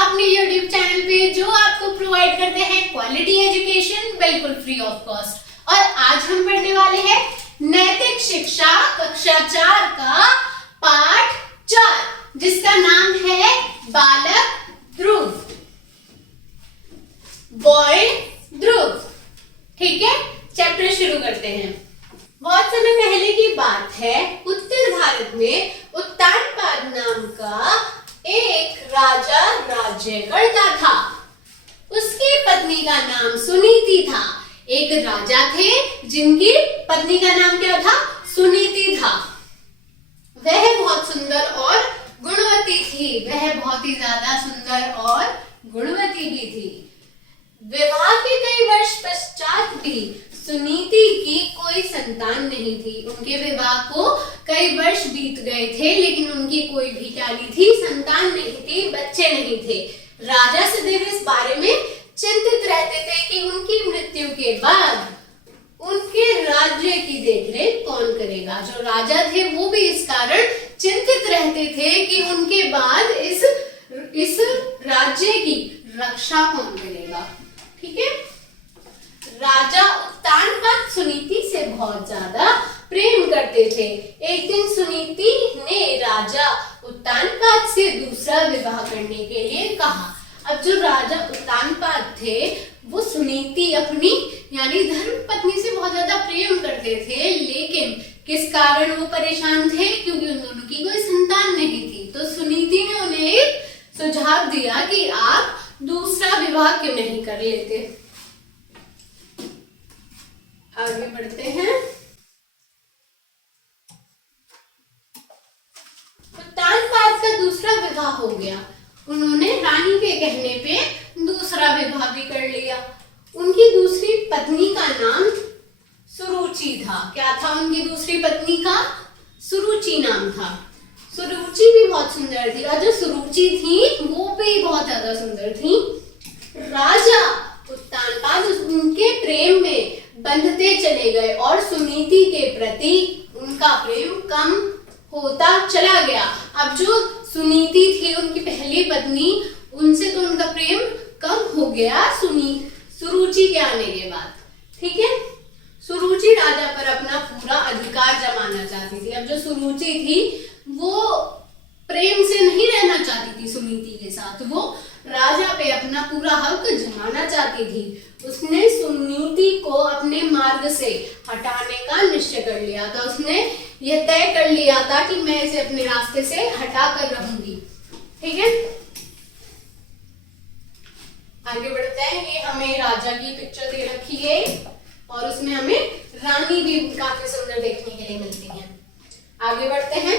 अपने YouTube channel पे जो आपको प्रोवाइड करते हैं क्वालिटी एजुकेशन बिल्कुल फ्री ऑफ कॉस्ट। और आज हम पढ़ने वाले हैं नैतिक शिक्षा कक्षा 4 का पाठ 4 जिसका नाम है बालक ध्रुव, बॉय ध्रुव। ठीक है, चैप्टर शुरू करते हैं। बहुत समय पहले की बात है, उत्तर भारत में उत्तानपाद नाम का एक राजा राज्य करता था। उसकी पत्नी का नाम सुनीति था। एक राजा थे जिनकी पत्नी का नाम क्या था? सुनीति था। वह बहुत सुंदर और गुणवती थी। वह बहुत ही ज्यादा सुंदर और गुणवती भी थी। विवाह के कई वर्ष पश्चात भी सुनीति की कोई संतान नहीं थी। उनके विवाह को कई वर्ष बीत गए थे लेकिन उनकी कोई भी क्या नहीं थी? संतान नहीं थी, बच्चे नहीं थे। राजा सदैव इस बारे में चिंतित रहते थे कि उनकी मृत्यु के बाद उनके राज्य की देखरेख कौन करेगा। जो राजा थे वो भी इस कारण चिंतित रहते थे कि उनके बाद इस राज्य की रक्षा कौन करेगा। ठीक है, राजा उत्तानपाद सुनीति से बहुत ज्यादा प्रेम करते थे। एक दिन सुनीति ने राजा उत्तानपाद से दूसरा विवाह करने के लिए कहा। अब जो राजा उत्तानपाद थे वो सुनीति अपनी यानी धर्म पत्नी से बहुत ज्यादा प्रेम करते थे, लेकिन किस कारण वो परेशान थे? क्योंकि उन दोनों की कोई संतान नहीं थी। तो सुनीति ने उन्हें एक सुझाव दिया कि आप दूसरा विवाह क्यों नहीं कर लेते। आगे बढ़ते हैं। उत्तानपाद का दूसरा विवाह हो गया। उन्होंने रानी के कहने पे दूसरा विवाह भी कर लिया। उनकी दूसरी पत्नी का नाम सुरुचि था। क्या था उनकी दूसरी पत्नी का? सुरुचि नाम था। सुरुचि भी बहुत सुंदर थी और जो सुरुचि थी वो भी बहुत ज्यादा सुंदर थी। राजा उत्तानपाद उनके प्रेम में बंधते चले गए और सुनीति के प्रति उनका प्रेम कम होता चला गया। अब जो सुनीति थी उनकी पहली पत्नी, उनसे तो उनका प्रेम कम हो गया सुरुचि के आने के बाद। ठीक है, सुरुचि राजा पर अपना पूरा अधिकार जमाना चाहती थी। अब जो सुरुचि थी वो प्रेम से नहीं रहना चाहती थी सुनीति के साथ, वो राजा पे अपना पूरा हक जमाना चाहती थी। उसने सुनीति को अपने मार्ग से हटाने का निश्चय कर लिया था। उसने यह तय कर लिया था कि मैं इसे अपने रास्ते से हटा कर रहूंगी। ठीक है, आगे बढ़ते हैं। ये हमें राजा की पिक्चर दे रखी है और उसमें हमें रानी भी काफी सुंदर देखने के लिए मिलती है। आगे बढ़ते हैं।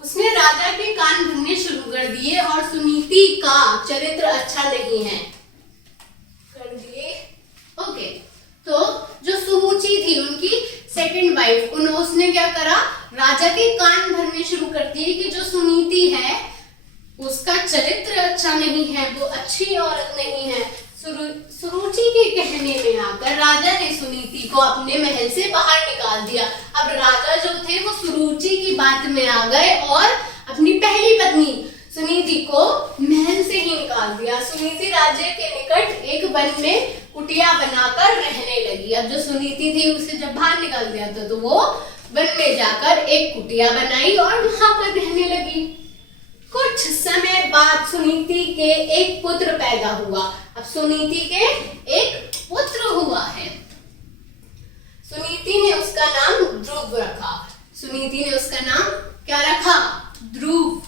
उसने राजा के कान भरने शुरू कर दिए और सुनीति का चरित्र अच्छा नहीं है कर दिए। ओके, तो जो सुरुचि थी उनकी सेकंड वाइफ, उसने क्या करा? राजा के कान भरने शुरू कर दिए कि जो सुनीति है उसका चरित्र अच्छा नहीं है, वो अच्छी औरत नहीं है। सुरुचि के कहने में आकर राजा ने सुनीति को अपने महल से बाहर निकाल दिया। अब राजा जो थे वो सुरुचि की बात में आ गए और अपनी पहली पत्नी सुनीति को महल से ही निकाल दिया। सुनीति राज्य के निकट एक वन में कुटिया बनाकर रहने लगी। अब जो सुनीति थी उसे जब बाहर निकाल दिया था तो वो वन में जाकर एक कुटिया बनाई और वहां पर रहने लगी। कुछ समय बाद सुनीति के एक पुत्र पैदा हुआ। अब सुनीति के एक पुत्र हुआ है। सुनीति ने उसका नाम ध्रुव रखा। सुनीति ने उसका नाम क्या रखा? ध्रुव।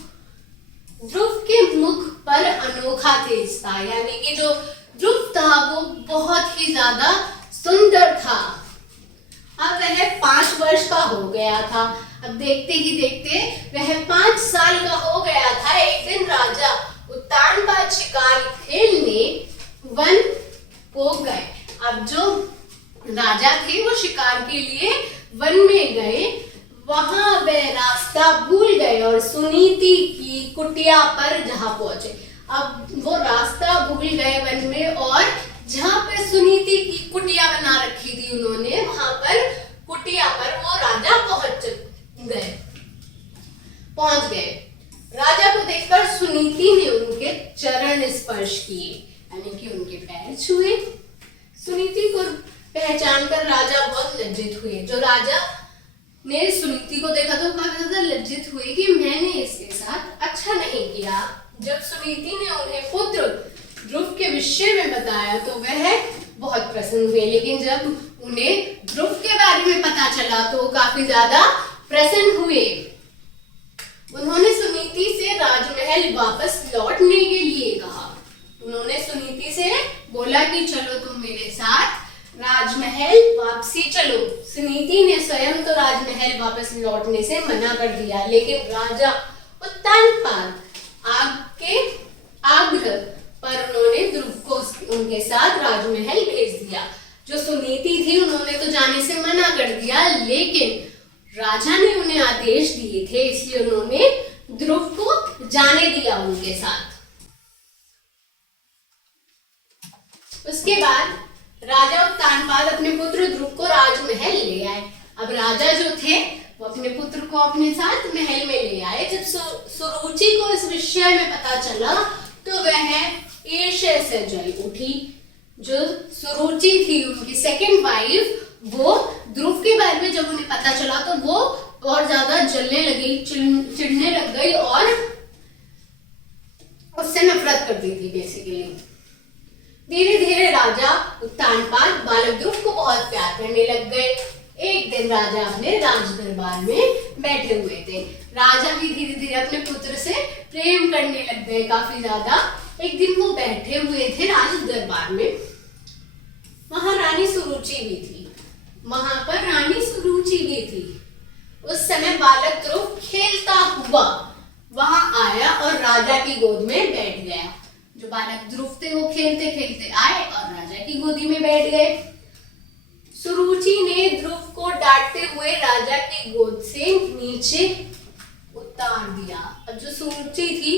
ध्रुव के मुख पर अनोखा तेज था, यानी कि जो ध्रुव था वो बहुत ही ज्यादा सुंदर था। अब वह 5 वर्ष का हो गया था। अब देखते ही देखते वह 5 साल का हो गया था। एक दिन राजा उत्तानपाद शिकार खेलने वन को गए। अब जो राजा थे वो शिकार के लिए वन में गए। वहां वह रास्ता भूल गए और सुनीति की कुटिया पर जहां पहुंचे। अब वो रास्ता भूल गए वन में और जहां पे सुनीति की कुटिया बना रखी थी उन्होंने, वहां पर कुटिया पर वो राजा पहुंच गए। राजा को देखकर सुनीति चरण स्पर्श किए, यानी कि उनके पैर छुए। सुनीति को पहचान कर राजा बहुत लज्जित हुए। जो राजा ने सुनीति को देखा तो काफी ज्यादा लज्जित हुए कि मैंने इसके साथ अच्छा नहीं किया। जब सुनीति ने उन्हें पुत्र ध्रुव के विषय में बताया तो वह बहुत प्रसन्न हुए, लेकिन जब उन्हें ध्रुव के बारे में पता चला तो वो काफी ज्यादा प्रसन्न हुए। उन्होंने सुनीति से राजमहल वापस लौटने के लिए कहा। उन्होंने सुनीति से बोला कि चलो तुम मेरे साथ राजमहल वापसी चलो। सुनीति ने स्वयं तो राजमहल वापस लौटने से मना कर दिया, लेकिन राजा उत्तानपाद के आग्रह पर उन्होंने ध्रुव को उनके साथ राजमहल भेज दिया। जो सुनीति थी उन्होंने तो जाने से मना कर दिया, लेकिन राजा ने उन्हें आदेश दिए थे, इसलिए उन्होंने ध्रुव को जाने दिया उनके साथ। उसके बाद राजा उत्तानपाद अपने पुत्र ध्रुव को राजमहल ले आए। अब राजा जो थे वो अपने पुत्र को अपने साथ महल में ले आए। जब सुरुचि को इस विषय में पता चला तो वह ईर्ष्या से जल उठी। जो सुरुचि थी उनकी सेकंड वाइफ, वो ध्रुव के बारे में जब उन्हें पता चला तो वो और ज्यादा जलने लगी, चिढ़ने लग गई और उससे नफरत करती थी बेसिकली। धीरे धीरे राजा उत्तानपाद बालक ध्रुव को बहुत प्यार करने लग गए। एक दिन राजा अपने राज दरबार में बैठे हुए थे। राजा भी धीरे धीरे अपने पुत्र से प्रेम करने लग गए काफी ज्यादा। एक दिन वो बैठे हुए थे राज दरबार में, वहां रानी सुरुचि भी थी। वहां पर रानी सुरुचि भी थी। उस समय बालक ध्रुव खेलता हुआ वहां आया और राजा की गोद में बैठ गया। जो बालक ध्रुव थे वो खेलते खेलते आए और राजा की गोदी में बैठ गए। सुरुचि ने ध्रुव को डांटते हुए राजा की गोद से नीचे उतार दिया। अब जो सुरुचि थी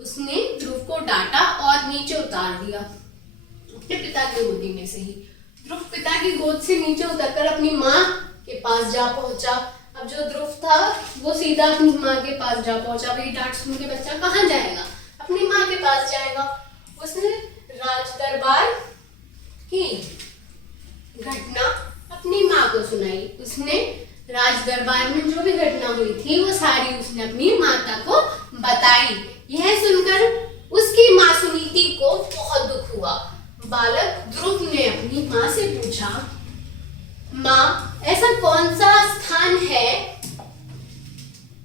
उसने ध्रुव को डांटा और नीचे उतार दिया अपने पिता की गोदी में से ही। ध्रुव पिता की गोद से नीचे उतरकर अपनी माँ के पास जा पहुंचा। अब जो ध्रुव था वो सीधा अपनी माँ के पास जा पहुंचा। भाई डांट सुन के बच्चा कहाँ जाएगा, अपनी माँ के पास जाएगा। उसने राज दरबार की घटना अपनी माँ को सुनाई। उसने राज दरबार में जो भी घटना हुई थी वो सारी उसने अपनी माता को बताई। यह सुनकर उसकी माँ सुनीति को बहुत दुख हुआ। बालक ध्रुव ने अपनी माँ से पूछा, माँ ऐसा कौन सा स्थान है,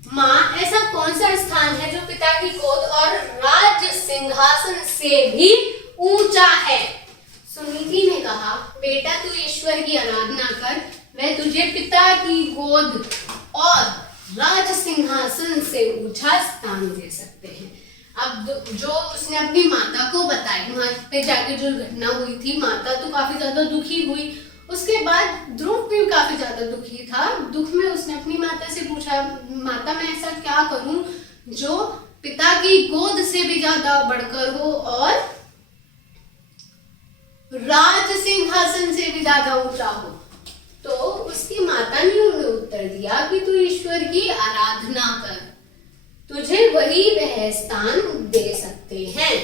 माँ ऐसा कौन सा स्थान है जो पिता की गोद और राज सिंहासन से भी ऊंचा है। सुनीति ने कहा, बेटा तू ईश्वर की आराधना कर, मैं तुझे पिता की गोद और राज सिंहासन से ऊंचा स्थान दे सकते हैं। अब जो उसने अपनी माता को बताई, वहां पे जाके जो घटना हुई थी, माता तो काफी ज्यादा दुखी हुई। उसके बाद ध्रुव भी काफी ज्यादा दुखी था। दुख में उसने अपनी माता से पूछा, माता मैं ऐसा क्या करूं जो पिता की गोद से भी ज्यादा बढ़कर हो और राज सिंहासन से भी ज्यादा ऊंचा हो। तो उसकी माता ने उन्हें उत्तर दिया कि तू ईश्वर की आराधना कर, तुझे वही वह स्थान दे सकते हैं।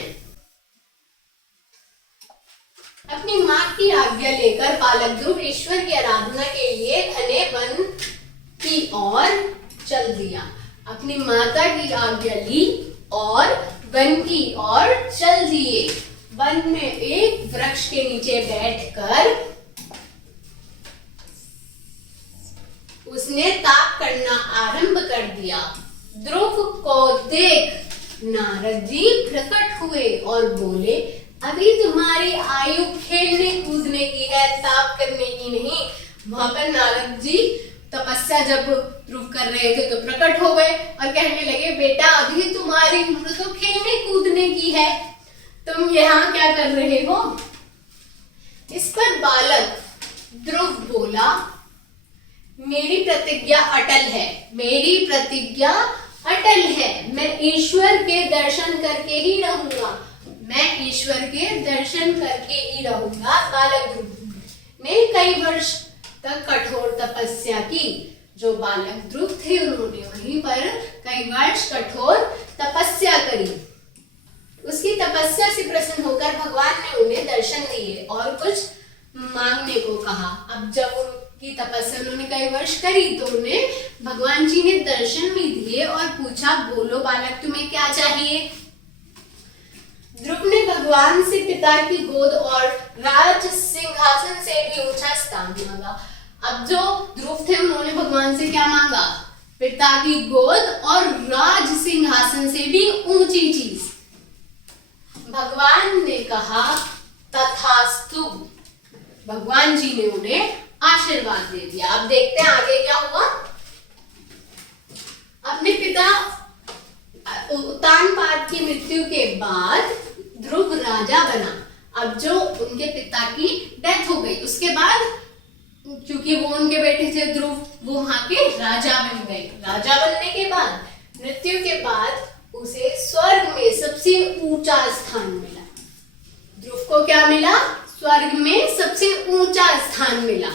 अपनी माँ की आज्ञा लेकर बालक ध्रुव ईश्वर की आराधना के लिए घने वन की ओर चल दिया। अपनी माता की आज्ञा ली और वन की ओर चल दिए। वन में एक वृक्ष के नीचे बैठकर उसने ताप करना आरंभ कर दिया। ध्रुव को देख नारद जी प्रकट हुए और बोले, अभी तुम्हारी आयु खेलने कूदने की है, ताप करने की नहीं। वहां पर नारद जी तपस्या जब ध्रुव कर रहे थे तो प्रकट हो गए और कहने लगे, बेटा अभी तुम्हारी उम्र तो खेलने कूदने की है, तुम यहाँ क्या कर रहे हो। इस पर बालक ध्रुव बोला, मेरी प्रतिज्ञा अटल है, मेरी प्रतिज्ञा अटल है, मैं ईश्वर के दर्शन करके ही रहूंगा, मैं ईश्वर के दर्शन करके ही रहूंगा। बालक ध्रुव ने कई वर्ष तक कठोर तपस्या की। जो बालक ध्रुव थे उन्होंने वहीं पर कई वर्ष कठोर तपस्या करी। उसकी तपस्या तपस्या से प्रसन्न होकर भगवान ने उन्हें दर्शन दिए और कुछ मांगने को कहा। अब जब उनकी तपस्या उन्होंने कई वर्ष करी तो उन्हें भगवान जी ने दर्शन भी दिए और पूछा, बोलो बालक तुम्हें क्या चाहिए। ध्रुव ने भगवान से पिता की गोद और राज सिंहासन से भी ऊंचा स्थान मांगा। अब जो ध्रुव थे उन्होंने भगवान से क्या मांगा? पिता की गोद और राज सिंहासन से भी ऊंची चीज। भगवान ने कहा तथास्तु। भगवान जी ने उन्हें आशीर्वाद दे दिया। अब देखते हैं आगे क्या हुआ। अपने पिता उत्तानपाद की मृत्यु के बाद ध्रुव राजा बना। अब जो उनके पिता की डेथ हो गई उसके बाद, क्योंकि वो उनके बेटे थे ध्रुव, वो वहां के राजा बन गए। राजा बनने के बाद मृत्यु के बाद उसे स्वर्ग में सबसे ऊंचा स्थान मिला। ध्रुव को क्या मिला? स्वर्ग में सबसे ऊंचा स्थान मिला।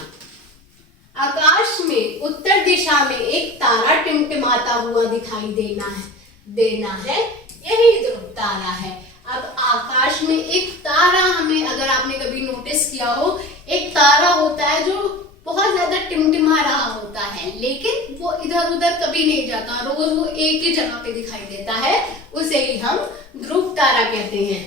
आकाश में उत्तर दिशा में एक तारा टिमटिमाता हुआ दिखाई देना है, यही ध्रुव तारा है। अब आकाश में एक तारा, हमें अगर आपने कभी नोटिस किया हो, एक तारा होता है जो बहुत ज्यादा टिमटिमा रहा होता है, लेकिन वो इधर उधर कभी नहीं जाता, रोज वो एक ही जगह पे दिखाई देता है, उसे ही हम ध्रुव तारा कहते हैं।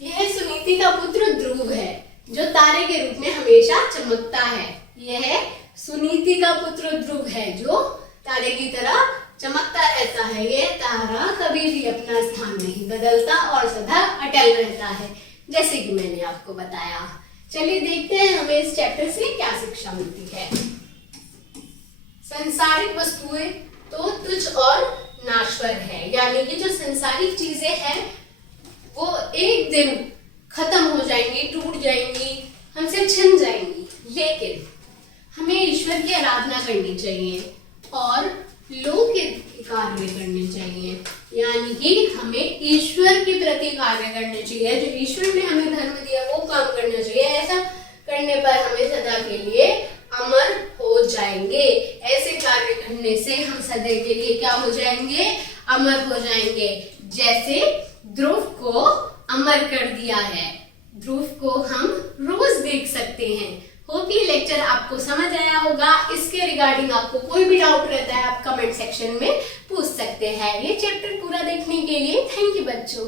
यह सुनीति का पुत्र ध्रुव है जो तारे के रूप में हमेशा चमकता है। यह सुनीति का पुत्र ध्रुव है जो तारे की तरह चमकता रहता है। यह तारा कभी भी अपना स्थान नहीं बदलता और सदा अटल रहता है, जैसे कि मैंने आपको बताया। चलिए देखते हैं हमें इस चैप्टर से क्या शिक्षा मिलती है। संसारिक वस्तुएं तो तुच्छ और नाशवर है, यानी कि जो संसारिक चीजें हैं वो एक दिन खत्म हो जाएंगी, टूट जाएंगी, हमसे छिन जाएंगी, लेकिन हमें ईश्वर की आराधना करनी चाहिए और लौकिक कार्य करने चाहिए, यानी कि हमें ईश्वर के प्रति कार्य करने चाहिए। जो ईश्वर ने हमें धर्म दिया वो काम करना चाहिए। ऐसा करने पर हमें सदा के लिए अमर हो जाएंगे। ऐसे कार्य करने से हम सदा के लिए क्या हो जाएंगे? अमर हो जाएंगे। जैसे ध्रुव को अमर कर दिया है, ध्रुव को हम रोज देख सकते हैं। होप ये लेक्चर आपको समझ आया होगा। इसके रिगार्डिंग आपको कोई भी डाउट रहता है आप कमेंट सेक्शन में पूछ सकते हैं। ये चैप्टर पूरा देखने के लिए थैंक यू बच्चों।